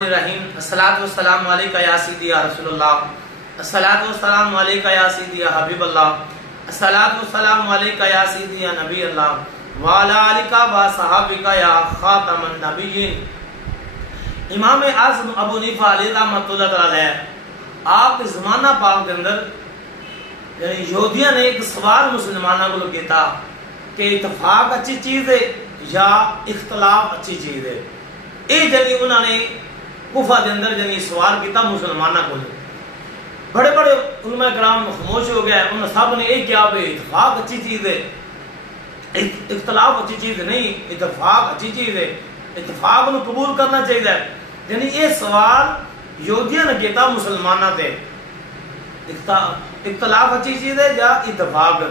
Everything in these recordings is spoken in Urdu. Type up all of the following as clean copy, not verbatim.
الرحیم الصلاۃ والسلام علیکہ یا سیدی یا رسول اللہ، الصلاۃ والسلام علیکہ یا سیدی یا حبیب اللہ، الصلاۃ والسلام علیکہ یا سیدی یا نبی اللہ وعلی آلکہ و صحابکہ یا خاتم النبیین۔ امام اعظم ابو حنیفہ علیہ رحمۃ اللہ علیہ آپ کے زمانہ پاک کے اندر یعنی یہودیاں نے ایک سوال مسلمانوں کو کیتا کہ اتفاق اچھی چیز ہے یا اختلاف اچھی چیز ہے۔ یہ جنی انہوں نے کوفہ کے اندر جنی سوال کیتا مسلمانوں کو، بڑے بڑے علماء کرام خاموش ہو گئے، انہوں سب نے یہ کیا کہ اتفاق اچھی چیز ہے، اختلاف اچھی چیز نہیں، اتفاق اچھی چیز ہے، اتفاق کو قبول کرنا چاہیے۔ یعنی یہ سوال یہودیاں نے کیتا مسلمانوں سے، اختلاف اچھی چیز ہے یا اتفاق؟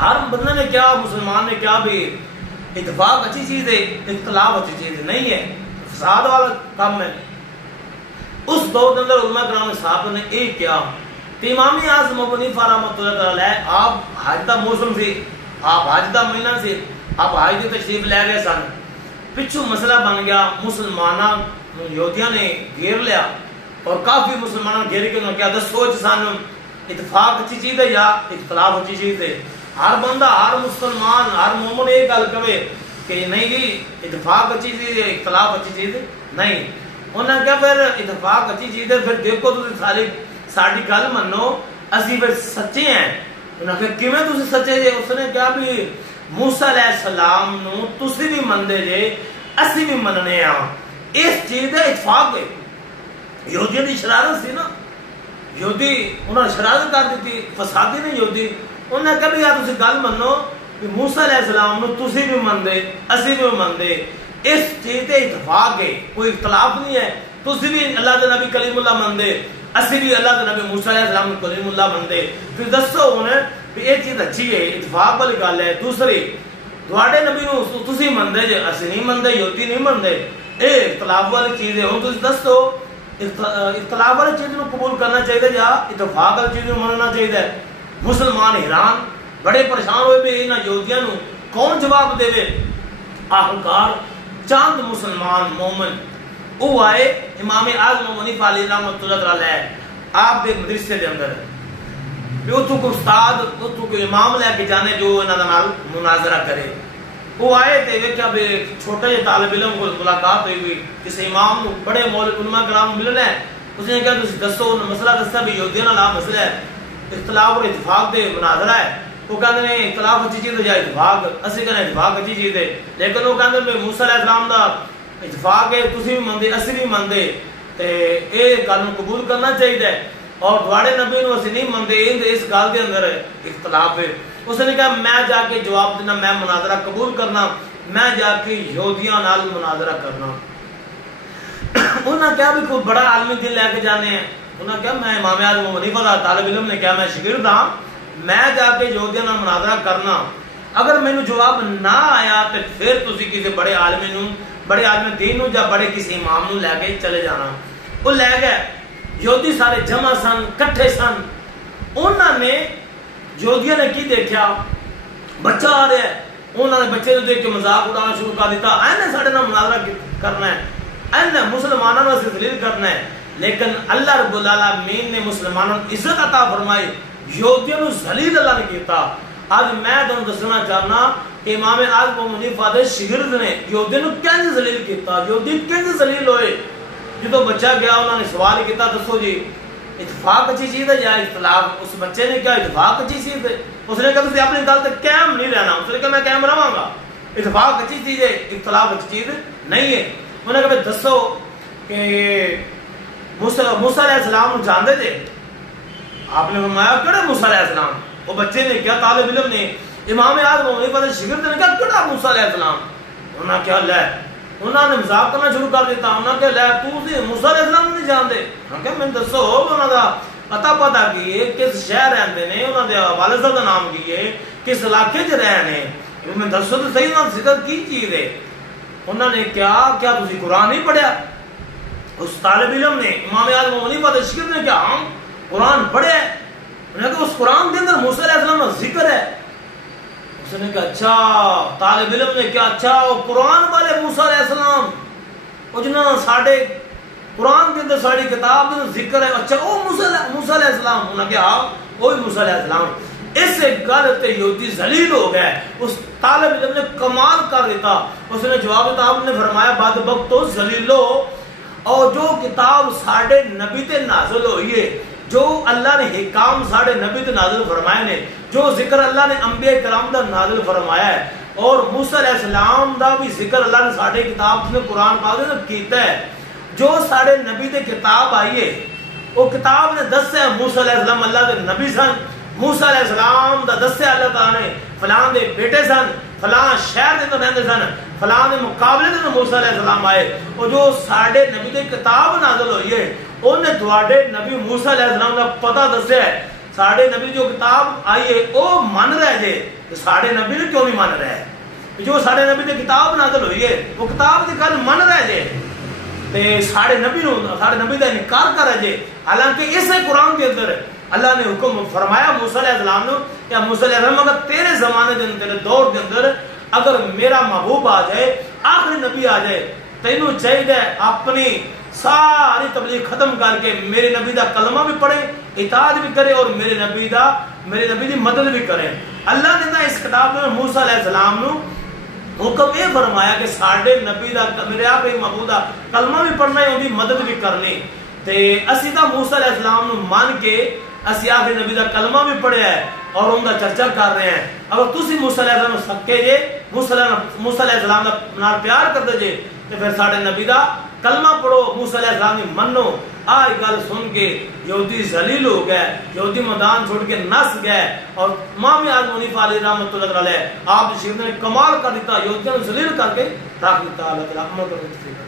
ہر بندے نے کیا، مسلمان نے کیا بھی اتفاق اچھی چیز ہے، اختلاف اچھی چیز نہیں ہے، فساد والا کام ہے۔ اس دور کے اندر علماء کرام صاحب نے ایک کیا کہ امام اعظم ابو حنیفہ رحمۃ اللہ علیہ آپ حج دا موسم سے، آپ حج دا مہینہ سے، آپ حج کی تشریف لے گئے سن، پچھو مسئلہ بن گیا، مسلمانوں یہودیاں نے گھیر لیا اور کافی مسلمانوں نے گھیر کے انہوں نے کیا دسو سن اتفاق اچھی چیز ہے یا اختلاف اچھی چیز ہے؟ ہر بندہ، ہر مسلمان، ہر مومن یہ گل کہے کہ نہیں جی اتفاق اچھی چیز ہے، اختلاف اچھی چیز نہیں۔ انہوں نے کہا پھر اتفاق اچھی چیز ہے، پھر دیکھو تسی ساری ساری گل منو، اسی پھر سچے ہیں۔ انہوں نے کہا کیویں تسی سچے جے؟ اس نے کہا بھی موسیٰ علیہ السلام نو تسی بھی مندے جے، اسی بھی مننے ہاں، اس چیز کا اتفاق ہے۔ یہودیوں کی شرارت سی نا، یہودی انہوں نے شرارت کر دیتی، فسادی نہیں یہودی۔ انہوں نے کہا بھی یار تسی گل منو کہ موسیٰ علیہ السلام نو تسی بھی مندے اسی بھی مندے، اس چیز تے اتفاق ہے، کوئی اختلاف نہیں ہے۔ تسی بھی اللہ دے نبی کلیم اللہ مندے، اسی بھی اللہ دے نبی موسیٰ علیہ السلام کلیم اللہ مندے، پھر دسو انہیں کہ یہ چیز اچھی ہے، اتفاق والی گل ہے۔ دوسری تواڈے نبی نو تسی مندے جے، اسی نہیں مندے، یہودی نہیں مندے، اے اختلاف والی چیز ہے۔ ہن تسی دسو اختلاف والی چیز کو قبول کرنا چاہیے یا اتفاق والی چیز کو مننا چاہیے؟ مسلمان حیران بڑے پریشان ہوئے بھی انہاں یہودیاں نو کون جواب دے؟ آخرکار چاند مسلمان مومن وہ آئے امام اعظم ابو حنیفہ علیہ رحمۃ اللہ علیہ آپ دے مدرسے دے اندر، اتوں کو استاد اتوں کو امام لے کے جانے جو انہاں نال مناظرہ کرے۔ وہ آئے تے ویکھیا بھی چھوٹے جے طالب علم کو ملاقات ہوئی بھی کسی امام نو، بڑے مولوی علماء کرام ملنا ہے، اس نے کہا تسی دسو مسئلہ دسا بھی یہودیاں نال مسئلہ ہے، اختلاف اور اتفاق دے مناظرہ ہے۔ وہ کہتے ہیں اختلاف اچھی چیز ہے یا اتفاق؟ اسی کہنے اتفاق اچھی چیز ہے، لیکن وہ کہتے ہیں موسیٰ علیہ السلام دا اتفاق ہے، تسی بھی مندے اسی بھی مندے، تے اے گل قبول کرنا چاہیے، اور تواڈے نبی نو اسی نہیں مندے، اس گل دے اندر اختلاف ہے۔ اس نے کہا میں جا کے جواب دینا، میں مناظرہ قبول کرنا، میں جا کے یہودیاں نال مناظرہ کرنا۔ انہاں کیا بھی کوئی بڑا عالمی دل لے کے جانے ہیں، انہاں کہا میں امام اعظم ابو حنیفہ دا طالب علم نے کہا میں شاگرد ہاں، میں جا کے یہودیاں نال مناظرہ کرنا، اگر مینوں جواب نہ آیا تو پھر تسی کسی بڑے عالم نو، بڑے عالم دین نو یا بڑے کسی امام نو لے کے چلے جانا۔ وہ لے گئے، یہودی سارے جمع سن، کٹھے سن۔ انہوں نے یہودیاں نے کی دیکھا بچہ آ رہا ہے، انہوں نے بچے کو دیکھ کے مذاق اڑانا شروع کر دیتا، اینے ساڈے نال مناظرہ کرنا ہے، اینے مسلمانوں کو ذلیل کرنا ہے۔ لیکن اللہ رب العالمین نے مسلمانوں کو عزت عطا فرمائی، یہودیوں کو ذلیل اللہ نے کیتا۔ آج میں تمہیں دسنا چاہنا کہ امام اعظم ابو حنیفہ دے شاگرد نے یہودیوں کو کیسے ذلیل کیتا، یہودی کیسے ذلیل ہوئے؟ جدو بچہ گیا انہوں نے سوال کیتا دسو جی اتفاق اچھی چیز ہے یا اختلاف؟ اس بچے نے کیا اتفاق اچھی چیز ہے؟ اس نے کہا تسی اپنی گل تے قائم نہیں رہنا۔ اس نے کہا میں قائم رہاں گا، اتفاق اچھی چیز ہے، اختلاف اچھی چیز نہیں ہے۔ انہوں نے کہا دسو کہ موسیٰ علیہ السلام کو جاندے تھے؟ آپ نے فرمایا کیڑا موسیٰ علیہ السلام؟ وہ بچے نے کیا طالب علم نے امام اعظم ابو حنیفہ دے شاگرد نے کہا کیڑا موسیٰ علیہ السلام؟ انہوں نے کہا لے، انہوں نے مذاق کرنا شروع کر دیتا، انہوں نے کہا لے تو سی موسیٰ علیہ السلام نہیں جانتے؟ انہوں نے کہا میں دسو انہوں دا پتہ کیے، کس شہر رہندے نے، انہوں دے والد صاحب دا نام کیے، کس علاقے چ رہنے، میں دسو تو صحیح انہوں نے ذکر کی چیز ہے۔ انہوں نے کیا تسی قرآن نہیں پڑھیا؟ اس طالب علم نے امام اعظم ابو حنیفہ دے شاگرد نے کہا ہاں قرآن پڑھے۔ انہوں نے کہا اس قرآن کے اندر موسیٰ علیہ السلام کا ذکر ہے؟ اس نے کہا اچھا، طالب علم نے کہا اچھا وہ قرآن والے موسیٰ علیہ السلام؟ وہ جنہوں نے ساڑھے قرآن کے اندر ساری کتاب میں ذکر ہے، اچھا وہ موسیٰ علیہ السلام، انہوں نے کہا وہی موسیٰ علیہ السلام. اس گل تے یہودی ذلیل ہو گئے. اس طالب علم نے کمال کر دیتا، اس نے جواب دیتا، آپ نے فرمایا بدبختو ذلیلو، اور جو کتاب ساڑھے نبی تے نازل ہوئی ہے، جو اللہ نے حکام ساڑھے نبی تے نازل فرمائے نے، جو ذکر اللہ نے انبیاء کرام دا نازل فرمایا ہے، اور موسیٰ علیہ السلام دا بھی ذکر اللہ نے ساڑھے کتاب نے قرآن پاک نے کیتا ہے. جو ساڑھے نبی تے کتاب آئی ہے، وہ کتاب نے دسیا موسیٰ علیہ السلام اللہ دے نبی سن. موسیٰ علیہ السلام دا دسیا اللہ تعالیٰ نے فلاں دے بیٹے سن، فلاں شہر دے اندر رہندے سن، فلاں دے مقابلے دے موسیٰ علیہ السلام آئے. اور جو ساڑھے نبی تے کتاب نازل ہوئی ہے، انہیں تواڈے نبی موسیٰ علیہ السلام کا پتہ دسیا ہے. ساڑھے نبی جو کتاب آئی ہے وہ من رہے جے، ساڑھے نبی نے کیوں نہیں من رہے؟ جو ساڑھے نبی تے کتاب نازل ہوئی ہے وہ کتاب دی گل من رہے جے تے ساڑھے نبی دا انکار کر رہے جے. حالانکہ اسے قرآن کے اندر اللہ نے حکم فرمایا موسیٰ علیہ السلام نے کہ موسیٰ علیہ السلام اگر تیرے زمانے دے تیرے دور کے اندر اگر میرا محبوب آ جائے، آخری نبی آ جائے، تینوں چاہیے اپنی ساری تبلیغ ختم کر کے میرے نبی دا کلمہ بھی پڑھے، اطاعت بھی کرے، اور میرے نبی دی مدد بھی کرے. اللہ نے اس کتاب میں موسیٰ علیہ السلام نو حکم یہ فرمایا کہ ساڑھے نبی دا میرے آپ محبوب دا کلمہ بھی پڑھنا ہے، ان دی مدد بھی کرنی. تے اسی تا موسیٰ علیہ السلام نو مان کے اسی آخری نبی دا کلمہ بھی پڑھیا ہے اور ان کا چرچا کر رہے ہیں. اگر تسی موسیٰ علیہ السلام سکے جے، موسیٰ علیہ السلام دا نال پیار کرتے جے، تو پھر ساڑھے نبی دا کلمہ پڑھو، موسیٰ علیہ السلام کی منو. آج گل سن کے یہودی ذلیل ہو گئے، یہودی میدان چھوڑ کے نس گئے. اور امام اعظم حنیفہ علیہ رحمۃ اللہ علیہ آپ نے کمال کر دیتا، یہودیوں نے ذلیل کر کے رکھ دیتا. اللہ تعالیٰ عمل کرتے